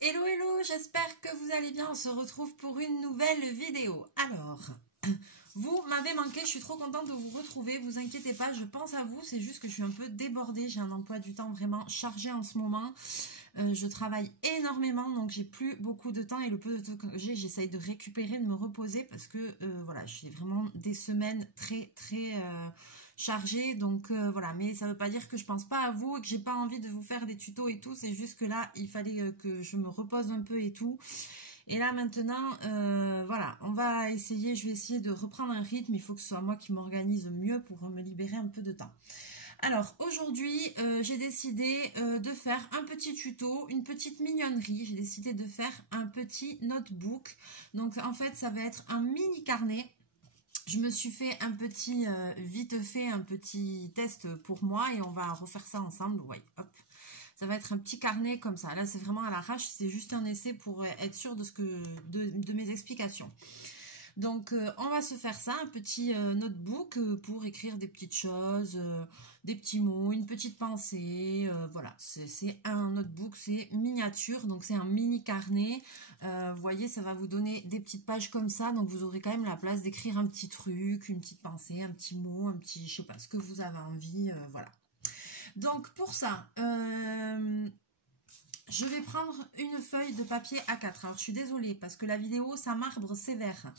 Hello hello, j'espère que vous allez bien, on se retrouve pour une nouvelle vidéo. Alors, vous m'avez manqué, je suis trop contente de vous retrouver, vous inquiétez pas, je pense à vous, c'est juste que je suis un peu débordée, j'ai un emploi du temps vraiment chargé en ce moment. Je travaille énormément, donc j'ai plus beaucoup de temps et le peu de temps que j'ai, j'essaye de récupérer, de me reposer parce que voilà, j'ai vraiment des semaines très chargées, donc voilà, mais ça veut pas dire que je pense pas à vous et que j'ai pas envie de vous faire des tutos et tout, c'est juste que là, il fallait que je me repose un peu et tout. Et là maintenant, voilà, on va essayer, je vais essayer de reprendre un rythme, il faut que ce soit moi qui m'organise mieux pour me libérer un peu de temps. Alors aujourd'hui, j'ai décidé de faire un petit tuto, une petite mignonnerie. J'ai décidé de faire un petit notebook. Donc en fait, ça va être un mini carnet. Je me suis fait un petit, vite fait, un petit test pour moi et on va refaire ça ensemble. Ouais, hop. Ça va être un petit carnet comme ça. Là, c'est vraiment à l'arrache. C'est juste un essai pour être sûr de mes explications. Donc, on va se faire ça, un petit notebook pour écrire des petites choses, des petits mots, une petite pensée. Voilà, c'est un notebook, c'est miniature, donc c'est un mini carnet. Vous voyez, ça va vous donner des petites pages comme ça, donc vous aurez quand même la place d'écrire un petit truc, une petite pensée, un petit mot, un petit, je sais pas, ce que vous avez envie, voilà. Donc, pour ça, je vais prendre une feuille de papier A4. Alors, je suis désolée parce que la vidéo, ça marbre sévère.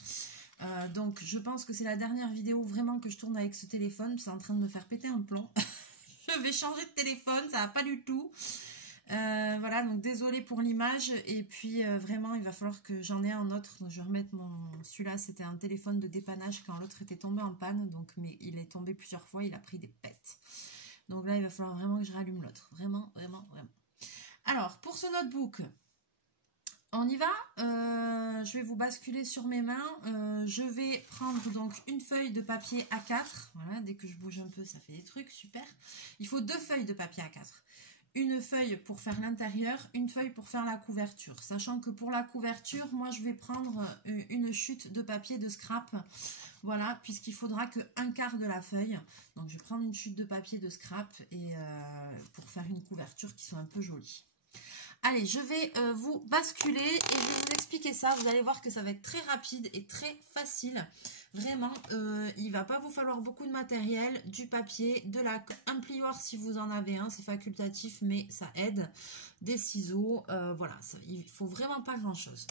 Donc, je pense que c'est la dernière vidéo vraiment que je tourne avec ce téléphone. C'est en train de me faire péter un plomb. Je vais changer de téléphone, ça va pas du tout. Voilà, donc désolée pour l'image. Et puis, vraiment, il va falloir que j'en ai un autre. Donc, je vais remettre mon... Celui-là, c'était un téléphone de dépannage quand l'autre était tombé en panne. Donc, mais il est tombé plusieurs fois, il a pris des pètes. Donc là, il va falloir vraiment que je rallume l'autre. Vraiment. Alors, pour ce notebook, on y va. Je vais vous basculer sur mes mains. Je vais prendre donc une feuille de papier A4. Voilà, dès que je bouge un peu, ça fait des trucs, super. Il faut 2 feuilles de papier A4. Une feuille pour faire l'intérieur, une feuille pour faire la couverture. Sachant que pour la couverture, moi, je vais prendre une chute de papier de scrap. Voilà, puisqu'il faudra que un quart de la feuille. Donc, je vais prendre une chute de papier de scrap et pour faire une couverture qui soit un peu jolie. Allez, je vais vous basculer et je vais vous expliquer ça. Vous allez voir que ça va être très rapide et très facile. Vraiment, il ne va pas vous falloir beaucoup de matériel, du papier, un plioir si vous en avez un, c'est facultatif mais ça aide, des ciseaux, voilà, il ne faut vraiment pas grand chose.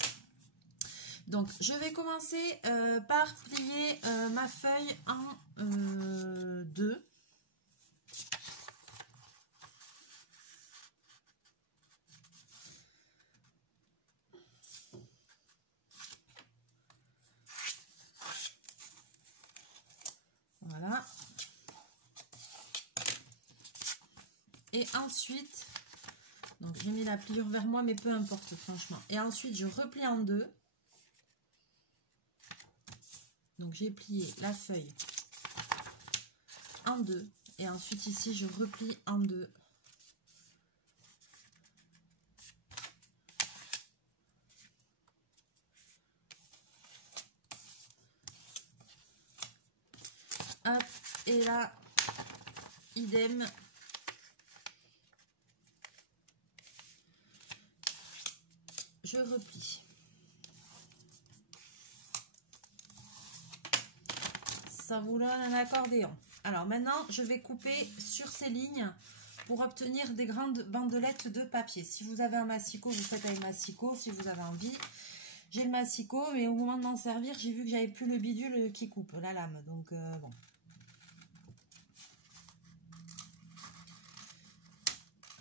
Donc, je vais commencer par plier ma feuille en 2. Voilà. Et ensuite, donc j'ai mis la pliure vers moi, mais peu importe, franchement. Et ensuite, je replie en 2. Donc, j'ai plié la feuille en 2. Et ensuite, ici, je replie en 2. Hop, et là, idem. Je replie. Ça vous donne un accordéon. Alors maintenant, je vais couper sur ces lignes pour obtenir des grandes bandelettes de papier. Si vous avez un massicot, vous faites avec massicot, si vous avez envie. J'ai le massicot, mais au moment de m'en servir, j'ai vu que j'avais plus le bidule qui coupe, la lame. Donc bon.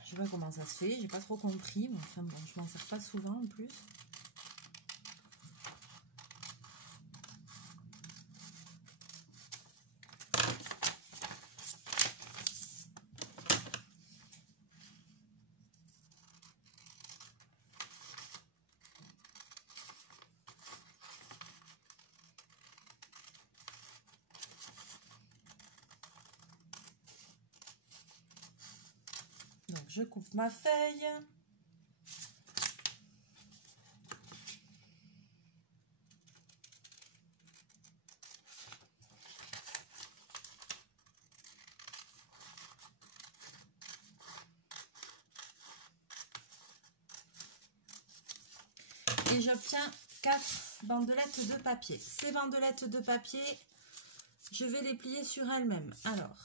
Je sais pas comment ça se fait, j'ai pas trop compris. Mais enfin bon, je m'en sers pas souvent en plus. Donc je coupe ma feuille. et j'obtiens 4 bandelettes de papier. Ces bandelettes de papier, je vais les plier sur elles-mêmes. Alors,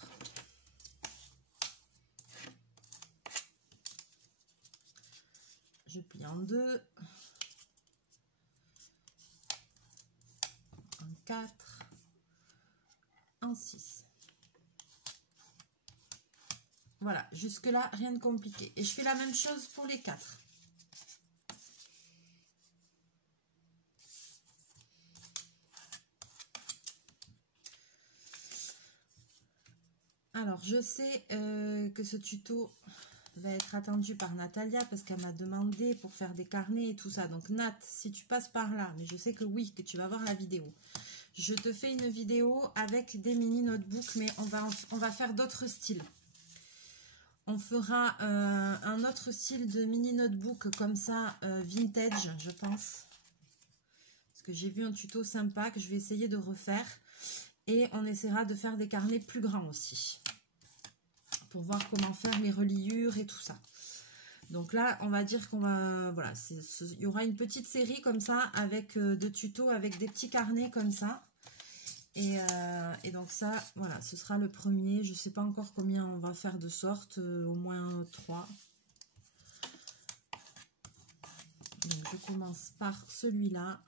je plie en 2, en 4, en 6. Voilà, jusque-là, rien de compliqué. Et je fais la même chose pour les 4. Alors, je sais que ce tuto va être attendu par Natalia parce qu'elle m'a demandé pour faire des carnets et tout ça. Donc, Nat, si tu passes par là, mais je sais que oui, que tu vas voir la vidéo. Je te fais une vidéo avec des mini notebooks, mais on va faire d'autres styles. On fera un autre style de mini notebook comme ça, vintage, je pense. Parce que j'ai vu un tuto sympa que je vais essayer de refaire. Et on essaiera de faire des carnets plus grands aussi. Pour voir comment faire les reliures et tout ça. Donc là, on va dire qu'on va... Voilà, il y aura une petite série comme ça avec de tutos avec des petits carnets comme ça. Et donc ça, voilà, ce sera le premier. Je ne sais pas encore combien on va faire de sortes, au moins 3. Donc je commence par celui-là.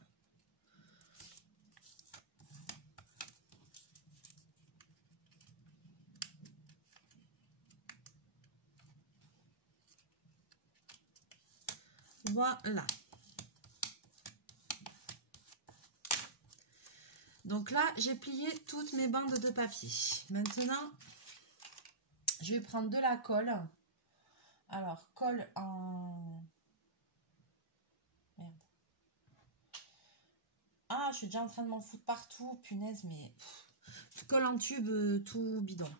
Voilà. Donc là, j'ai plié toutes mes bandes de papier. Maintenant, je vais prendre de la colle. Alors, colle en... Merde. Ah, je suis déjà en train de m'en foutre partout. Punaise, mais... Colle en tube tout bidon.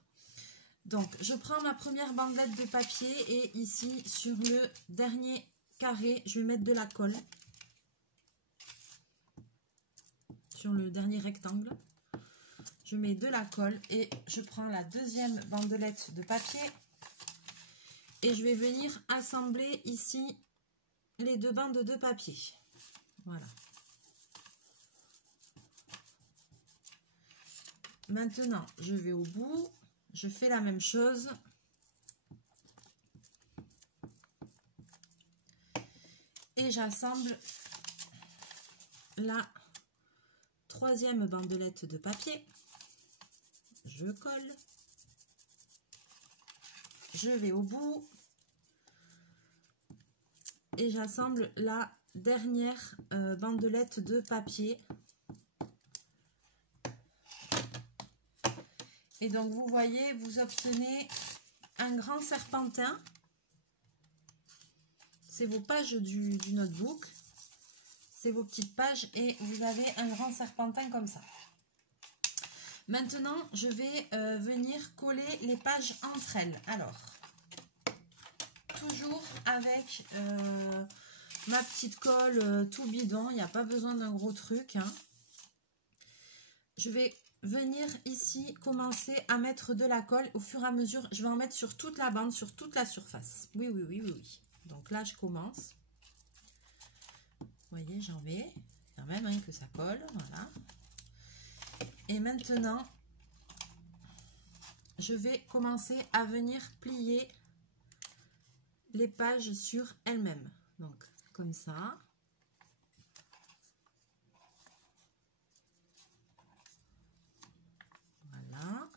Donc, je prends ma première bandelette de papier et ici, sur le dernier carré, je vais mettre de la colle. Sur le dernier rectangle, je mets de la colle et je prends la deuxième bandelette de papier et je vais venir assembler ici les 2 bandes de papier. Voilà. Maintenant, je vais au bout, je fais la même chose. Et j'assemble la troisième bandelette de papier. Je colle. Je vais au bout. Et j'assemble la dernière bandelette de papier. Et donc, vous voyez, vous obtenez un grand serpentin. C'est vos pages du notebook. C'est vos petites pages et vous avez un grand serpentin comme ça. Maintenant, je vais venir coller les pages entre elles. Alors, toujours avec ma petite colle tout bidon. Il n'y a pas besoin d'un gros truc. Hein. Je vais venir ici commencer à mettre de la colle au fur et à mesure. Je vais en mettre sur toute la bande, sur toute la surface. Oui, oui, oui, oui, oui. Donc là, je commence. Vous voyez, j'en mets quand même hein, que ça colle. Voilà. Et maintenant, je vais commencer à venir plier les pages sur elles-mêmes. Donc, comme ça. Voilà.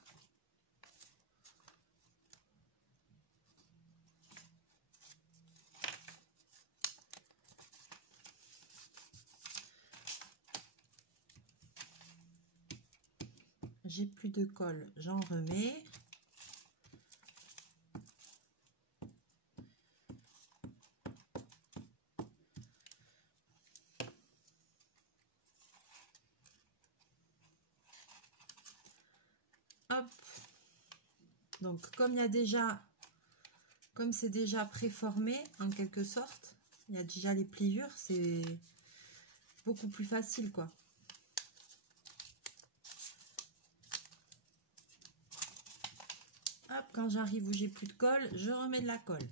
J'ai plus de colle, j'en remets. Hop. Donc, comme il y a déjà, comme c'est déjà préformé en quelque sorte, il y a déjà les pliures, c'est beaucoup plus facile quoi. Hop, quand j'arrive où j'ai plus de colle, je remets de la colle.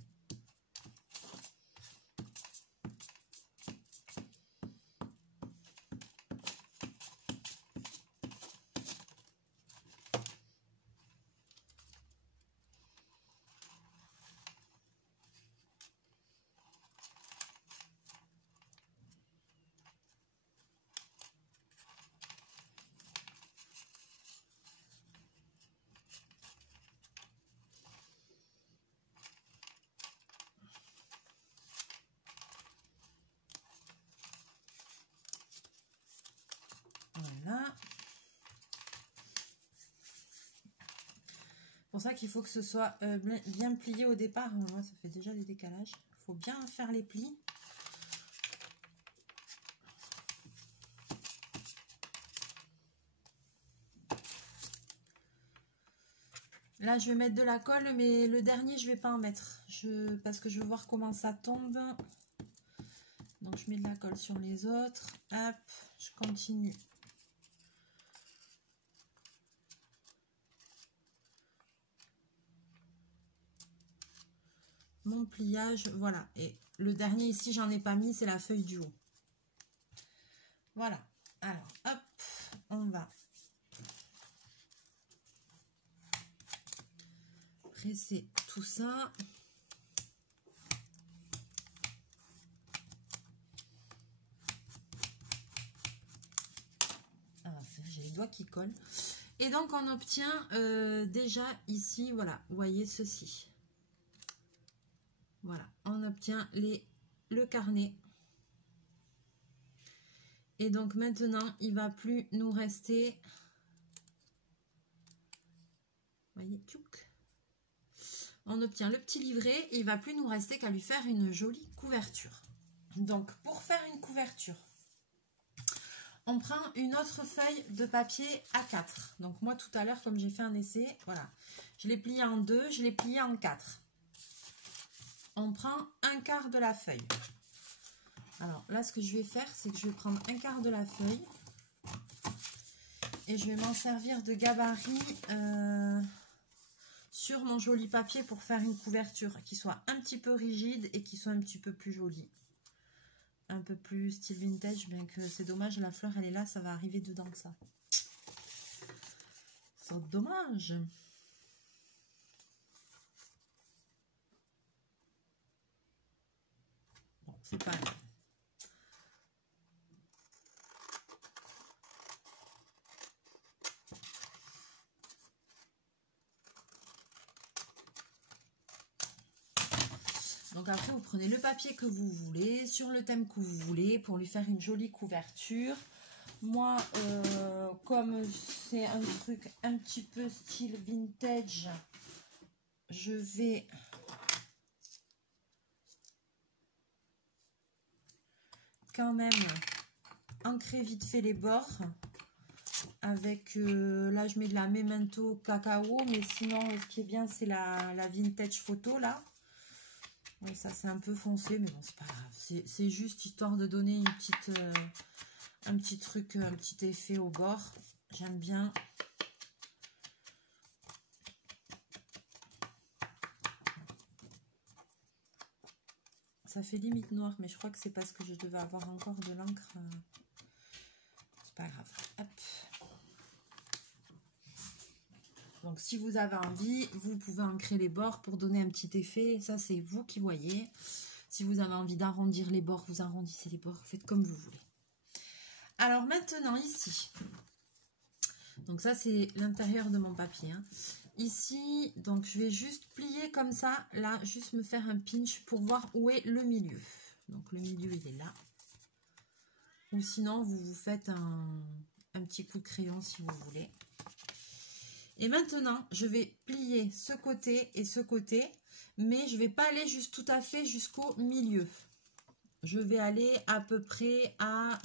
pour ça qu'il faut que ce soit bien plié au départ. Moi, ça fait déjà des décalages. Il faut bien faire les plis. Là, je vais mettre de la colle, mais le dernier, je ne vais pas en mettre. Parce que je veux voir comment ça tombe. Donc, je mets de la colle sur les autres. Hop, je continue. Mon pliage, voilà. Et le dernier ici, j'en ai pas mis, c'est la feuille du haut. Voilà. Alors, hop, on va presser tout ça. Ah, j'ai les doigts qui collent. Et donc, on obtient déjà ici, voilà, vous voyez ceci. Voilà, on obtient le carnet. Et donc maintenant, il ne va plus nous rester, vous voyez, tchouk. On obtient le petit livret et il ne va plus nous rester qu'à lui faire une jolie couverture. Donc pour faire une couverture, on prend une autre feuille de papier A4. Donc moi tout à l'heure, comme j'ai fait un essai, voilà, je l'ai plié en 2, je l'ai plié en 4. On prend un quart de la feuille. Alors là, ce que je vais faire, c'est que je vais prendre un quart de la feuille et je vais m'en servir de gabarit sur mon joli papier pour faire une couverture qui soit un petit peu rigide et qui soit un petit peu plus jolie. Un peu plus style vintage, bien que c'est dommage, la fleur elle est là, ça va arriver dedans ça. C'est dommage. Bon, c'est pas grave. Donc après, vous prenez le papier que vous voulez, sur le thème que vous voulez, pour lui faire une jolie couverture. Moi, comme c'est un truc un petit peu style vintage, je vais quand même ancrer vite fait les bords. Avec, là je mets de la Memento cacao, mais sinon ce qui est bien c'est la vintage photo là. Oui, ça c'est un peu foncé, mais bon c'est pas grave. C'est juste histoire de donner une petite, un petit truc, un petit effet au bord. J'aime bien. Ça fait limite noir, mais je crois que c'est parce que je devais avoir encore de l'encre. C'est pas grave. Hop. Donc, si vous avez envie, vous pouvez ancrer les bords pour donner un petit effet. Ça, c'est vous qui voyez. Si vous avez envie d'arrondir les bords, vous arrondissez les bords. Faites comme vous voulez. Alors, maintenant, ici. Donc, ça, c'est l'intérieur de mon papier. Hein. Ici, donc, je vais juste plier comme ça. Là, juste me faire un pinch pour voir où est le milieu. Donc, le milieu, il est là. Ou sinon, vous vous faites un petit coup de crayon si vous voulez. Et maintenant, je vais plier ce côté et ce côté, mais je ne vais pas aller juste tout à fait jusqu'au milieu. Je vais aller à peu près à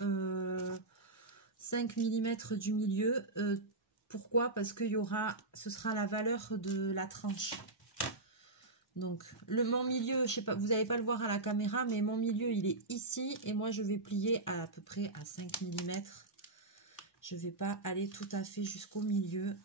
5 mm du milieu. Pourquoi? Parce que ce sera la valeur de la tranche. Donc, mon milieu, je sais pas, vous n'allez pas le voir à la caméra, mais mon milieu, il est ici. Et moi, je vais plier à peu près à 5 mm. Je ne vais pas aller tout à fait jusqu'au milieu.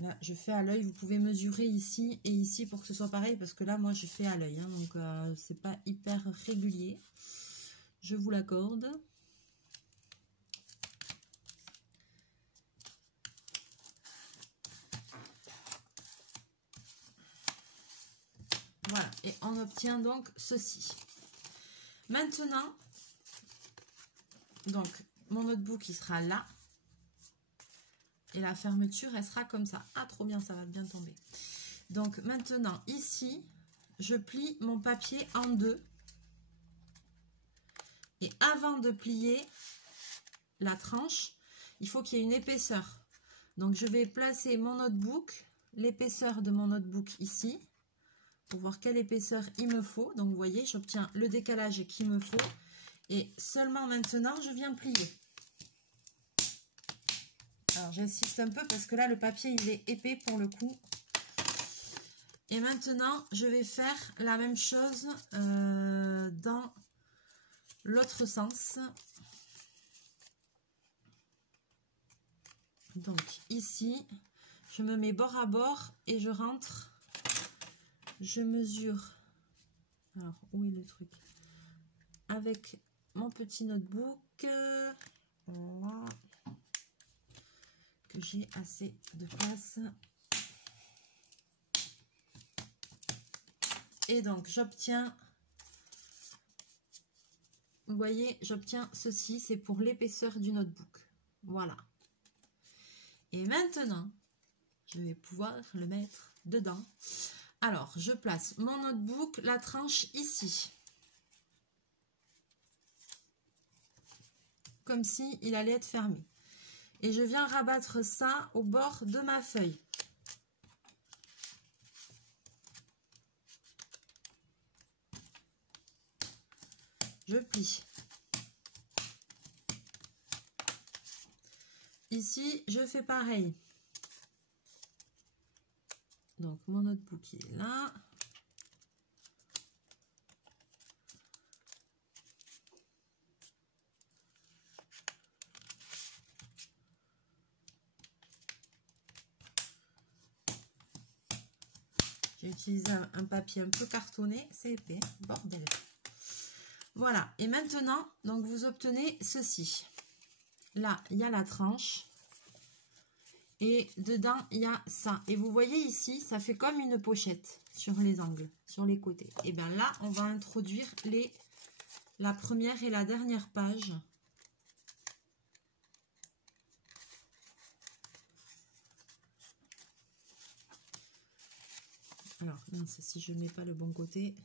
Là, je fais à l'œil. Vous pouvez mesurer ici et ici pour que ce soit pareil. Parce que là, moi, je fais à l'œil. Hein, donc, c'est pas hyper régulier. Je vous l'accorde. Voilà. Et on obtient donc ceci. Maintenant, donc, mon notebook, il sera là. Et la fermeture, elle sera comme ça. Ah, trop bien, ça va bien tomber. Donc, maintenant, ici, je plie mon papier en deux. Et avant de plier la tranche, il faut qu'il y ait une épaisseur. Donc je vais placer mon notebook, l'épaisseur de mon notebook ici, pour voir quelle épaisseur il me faut. Donc vous voyez, j'obtiens le décalage qu'il me faut. Et seulement maintenant, je viens plier. Alors j'insiste un peu parce que là, le papier, il est épais pour le coup. Et maintenant, je vais faire la même chose dans l'autre sens. Donc ici, je me mets bord à bord et je rentre. Je mesure. Alors, où est le truc? Avec mon petit notebook. Voilà. Que j'ai assez de place. Et donc, j'obtiens, vous voyez, j'obtiens ceci. C'est pour l'épaisseur du notebook. Voilà. Et maintenant, je vais pouvoir le mettre dedans. Alors, je place mon notebook, la tranche ici. Comme si il allait être fermé. Et je viens rabattre ça au bord de ma feuille. Je plie. Ici, je fais pareil. Donc, mon notebook est là. J'ai utilisé un papier un peu cartonné, c'est épais, bordel. Voilà, et maintenant, donc vous obtenez ceci. Là, il y a la tranche. Et dedans, il y a ça. Et vous voyez ici, ça fait comme une pochette sur les angles, sur les côtés. Et bien là, on va introduire la première et la dernière page. Alors, mince, si je ne mets pas le bon côté.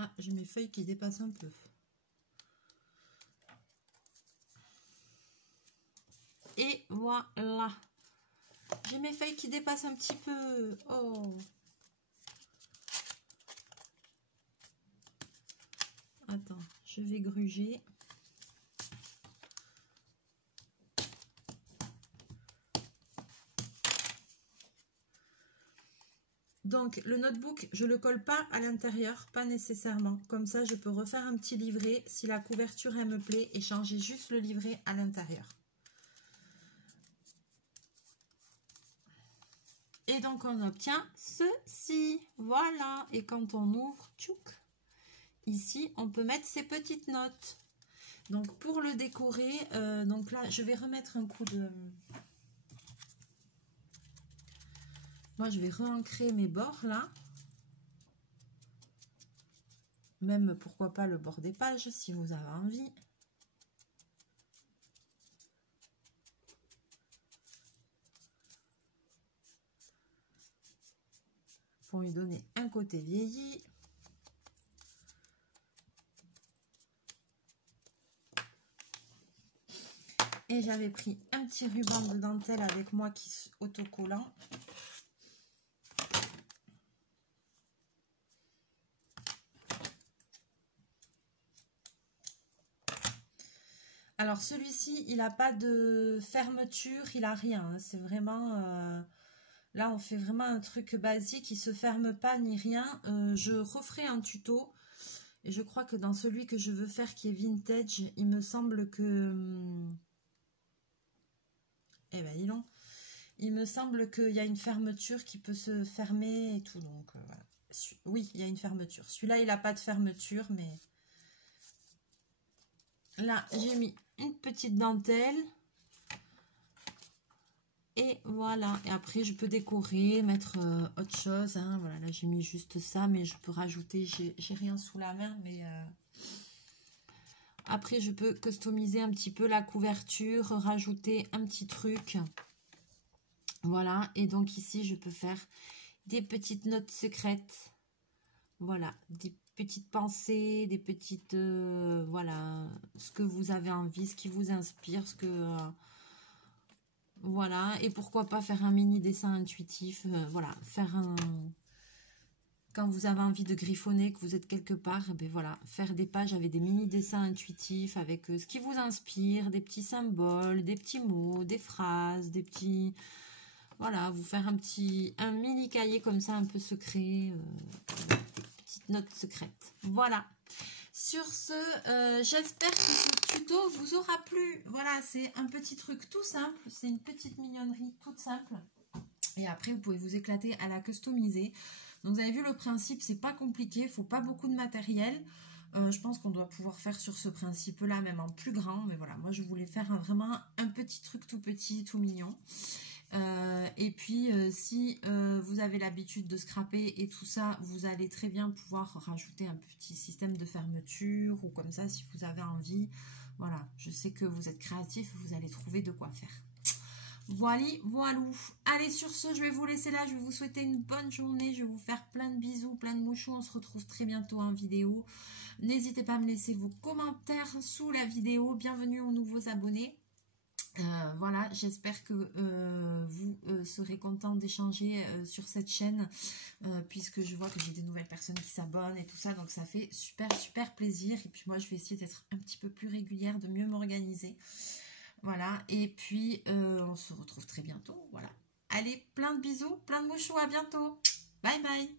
Ah, j'ai mes feuilles qui dépassent un peu. Et voilà. J'ai mes feuilles qui dépassent un petit peu. Oh. Attends, je vais gruger. Donc, le notebook, je ne le colle pas à l'intérieur, pas nécessairement. Comme ça, je peux refaire un petit livret si la couverture, elle me plaît, et changer juste le livret à l'intérieur. Et donc, on obtient ceci. Voilà. Et quand on ouvre, tchouk, ici, on peut mettre ces petites notes. Donc, pour le décorer, donc là, je vais remettre un coup de... Moi, je vais re-ancrer mes bords, là. Même, pourquoi pas, le bord des pages, si vous avez envie. Pour lui donner un côté vieilli. Et j'avais pris un petit ruban de dentelle avec moi qui est autocollant. Alors celui-ci, il n'a pas de fermeture, il n'a rien. C'est vraiment... là, on fait vraiment un truc basique, il ne se ferme pas ni rien. Je referai un tuto. Et je crois que dans celui que je veux faire, qui est vintage, il me semble que... eh ben, dis donc. Il me semble qu'il y a une fermeture qui peut se fermer et tout. Donc, voilà. Oui, il y a une fermeture. Celui-là, il n'a pas de fermeture, mais... Là, j'ai mis une petite dentelle. Et Voilà, et après je peux décorer, mettre autre chose, hein. Voilà, là j'ai mis juste ça, mais je peux rajouter, j'ai rien sous la main, mais après je peux customiser un petit peu la couverture, rajouter un petit truc. Voilà, et donc ici je peux faire des petites notes secrètes. Voilà, des petites pensées, des petites, voilà, ce que vous avez envie, ce qui vous inspire, ce que... voilà, et pourquoi pas faire un mini dessin intuitif, voilà, faire un... Quand vous avez envie de griffonner, que vous êtes quelque part, ben voilà, faire des pages avec des mini dessins intuitifs, avec ce qui vous inspire, des petits symboles, des petits mots, des phrases, des petits... Voilà, vous faire un mini cahier comme ça, un peu secret, des petites notes secrètes. Voilà. Sur ce, j'espère que ce tuto vous aura plu. Voilà, c'est un petit truc tout simple. C'est une petite mignonnerie toute simple. Et après, vous pouvez vous éclater à la customiser. Donc, vous avez vu le principe, c'est pas compliqué. Il ne faut pas beaucoup de matériel. Je pense qu'on doit pouvoir faire sur ce principe-là, même en plus grand. Mais voilà, moi, je voulais faire vraiment un petit truc tout petit, tout mignon. Et puis si vous avez l'habitude de scraper et tout ça, vous allez très bien pouvoir rajouter un petit système de fermeture ou comme ça si vous avez envie. Voilà, je sais que vous êtes créatif, vous allez trouver de quoi faire. Voilà, voilou. Allez, sur ce, je vais vous laisser là. Je vais vous souhaiter une bonne journée. Je vais vous faire plein de bisous, plein de mouchous. On se retrouve très bientôt en vidéo. N'hésitez pas à me laisser vos commentaires sous la vidéo. Bienvenue aux nouveaux abonnés. Voilà, j'espère que vous serez content d'échanger sur cette chaîne puisque je vois que j'ai des nouvelles personnes qui s'abonnent et tout ça, donc ça fait super plaisir. Et puis moi je vais essayer d'être un petit peu plus régulière, de mieux m'organiser. Voilà, et puis on se retrouve très bientôt. Voilà, allez, plein de bisous, plein de mouchous, à bientôt. Bye bye.